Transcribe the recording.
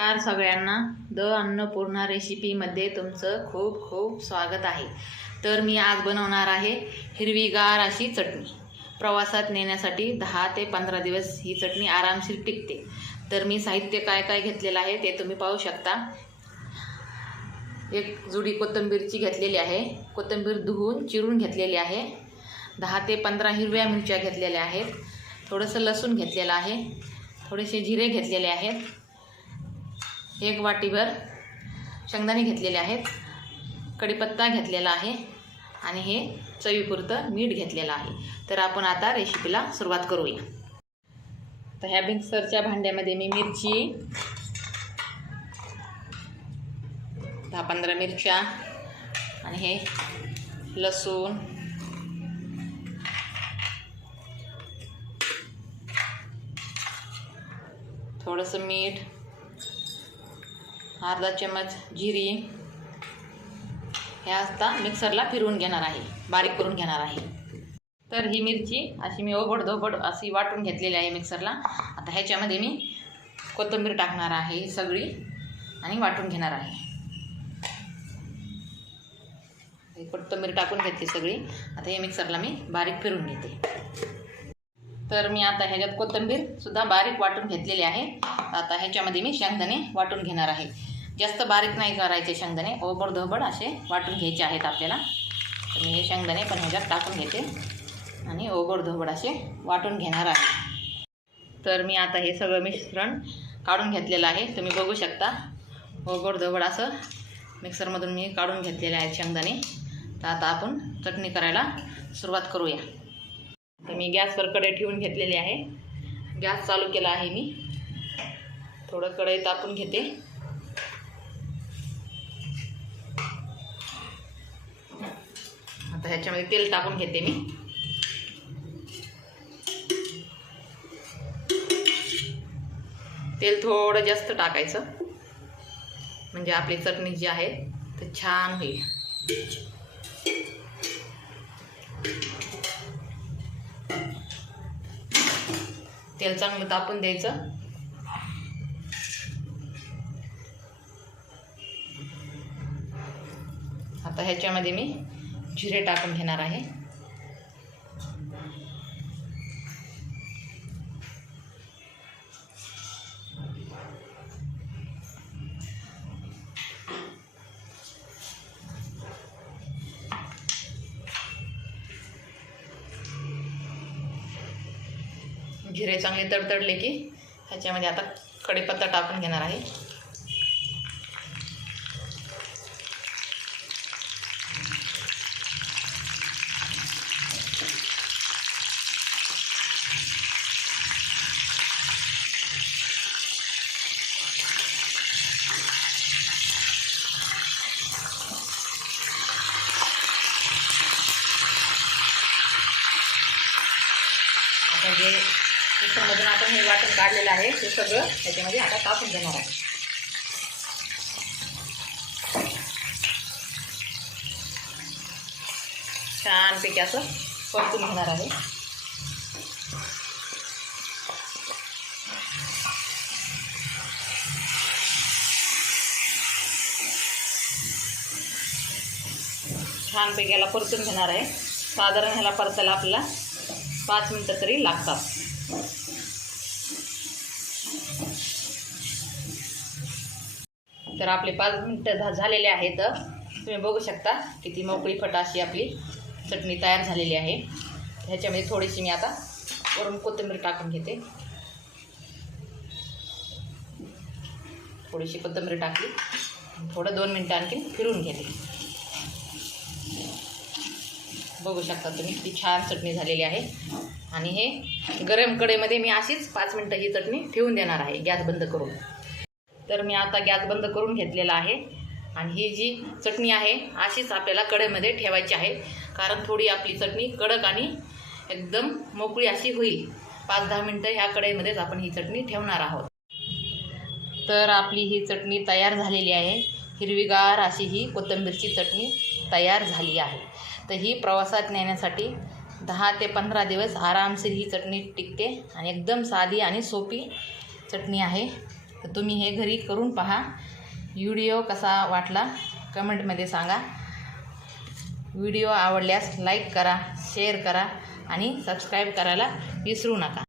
नमस्कार सगळ्यांना. द अन्नपूर्णा रेसिपीमध्ये तुमचं खूप खूप स्वागत आहे. तर मी आज बनवणार आहे हिरवीगार अशी चटणी. प्रवासात नेण्यासाठी दहा ते पंधरा दिवस ही चटणी आरामशीर टिकते. तर मी साहित्य काय काय घेतलेलं आहे ते तुम्ही पाहू शकता. एक जुडी कोथिंबीरची घेतलेली आहे. कोथिंबीर धुवून चिरून घेतलेली आहे. दहा ते पंधरा हिरव्या मिरच्या घेतलेल्या आहेत. थोडंसं लसूण घेतलेलं आहे. थोडेसे जिरे घेतलेले आहेत. एक वाटीभर शेंगदाणे घेतलेले आहेत. कढीपत्ता घेतलेला आहे आणि हे चवीपुरतं मीठ घेतलेलं आहे. तर आपण आता रेसिपीला सुरुवात करूया. तर ह्या मिक्सरच्या भांड्यामध्ये मी मिरची दहा पंधरा मिरच्या आणि हे लसूण थोडंसं मीठ अर्धा चमच जिरी. हे आता मिक्सरला फिरवून घेणार आहे. बारीक करून घेणार आहे. तर ही मिरची अशी मी ओबड धोबड अशी वाटून घेतलेली आहे मिक्सरला. आता ह्याच्यामध्ये मी कोथिंबीर टाकणार आहे ही सगळी आणि वाटून घेणार आहे. ही कोथिंबीर टाकून घेतली सगळी. आता हे मिक्सरला मी बारीक फिरून घेते. तर मी आता ह्याच्यात कोथिंबीर सुद्धा बारीक वाटून घेतलेली आहे. आता ह्याच्यामध्ये मी शेंगदाणे वाटून घेणार आहे. जास्त बारीक नाही करायचे शेंगदाणे. ओबड धोबड असे वाटून घ्यायचे आहेत आपल्याला. तर मी हे शेंगदाणे पण ह्याच्यात टाकून घेते. आणि ओबड धोबड असे वाटून घेणार आहे. तर मी आता हे सगळं मिश्रण काढून घेतलेलं आहे. तुम्ही बघू शकता. ओबड धोबड असं मिक्सरमधून मी काढून घेतलेले आहेत शेंगदाणे. तर आता आपण चटणी करायला सुरुवात करूया. तर मी गॅसवर कढई ठेवून घेतलेली आहे. गॅस चालू केला आहे मी. थोडं कढई तापून घेते. आता ह्याच्यामध्ये तेल टाकून घेते मी. तेल थोडं जास्त टाकायचं. म्हणजे आपली चटणी जी आहे ते छान होईल. तेल चांगलं तापून द्यायचं. आता ह्याच्यामध्ये मी जिरे टाकून घेणार आहे. जिरे चांगले तडतडले की ह्याच्यामध्ये आता कढीपत्ता टाकून घेणार आहे आता जे मिक्सरमधून आपण हे वाटण काढलेलं आहे. ते सगळं त्याच्यामध्ये आता टाकून देणार आहे. छानपैकी असं परतून घेणार आहे. छानपैकी याला परतून घेणार आहे. साधारण ह्याला परतायला आपल्याला पाच मिनटं तरी लागतात. तर आपले पाच मिनटं झा झालेले आहेत. तुम्ही बघू शकता किती मोकळी फट अशी आपली चटणी तयार झालेली आहे. ह्याच्यामध्ये थोडीशी मी आता वरून कोथिंबीर टाकून घेते. थोडीशी कोथिंबीर टाकली. थोडं दोन मिनटं आणखी फिरून घेते. बघू शकता तुम्ही किती छान चटणी झालेली आहे. आणि हे गरम कढईमध्ये मी अशीच पाच मिनटं ही चटणी ठेवून देणार आहे. गॅस बंद करून. तर मी आता गॅस बंद करून घेतलेला आहे. आणि ही जी चटणी आहे अशीच आपल्याला कढईमध्ये ठेवायची आहे. कारण थोडी आपली चटणी कडक आणि एकदम मोकळी अशी होईल. पाच दहा मिनटं ह्या कढईमध्येच आपण ही चटणी ठेवणार आहोत. तर आपली ही चटणी तयार झालेली आहे. हिरवीगार अशी ही कोथिंबीरची चटणी तयार झाली आहे. तर ही प्रवासात नेण्यासाठी दहा ते पंधरा दिवस आरामशीर ही चटणी टिकते आणि एकदम साधी आणि सोपी चटणी आहे. तर तुम्ही हे घरी करून पहा. व्हिडिओ कसा वाटला कमेंटमध्ये सांगा. व्हिडिओ आवडल्यास लाईक करा शेअर करा आणि सबस्क्राईब करायला विसरू नका.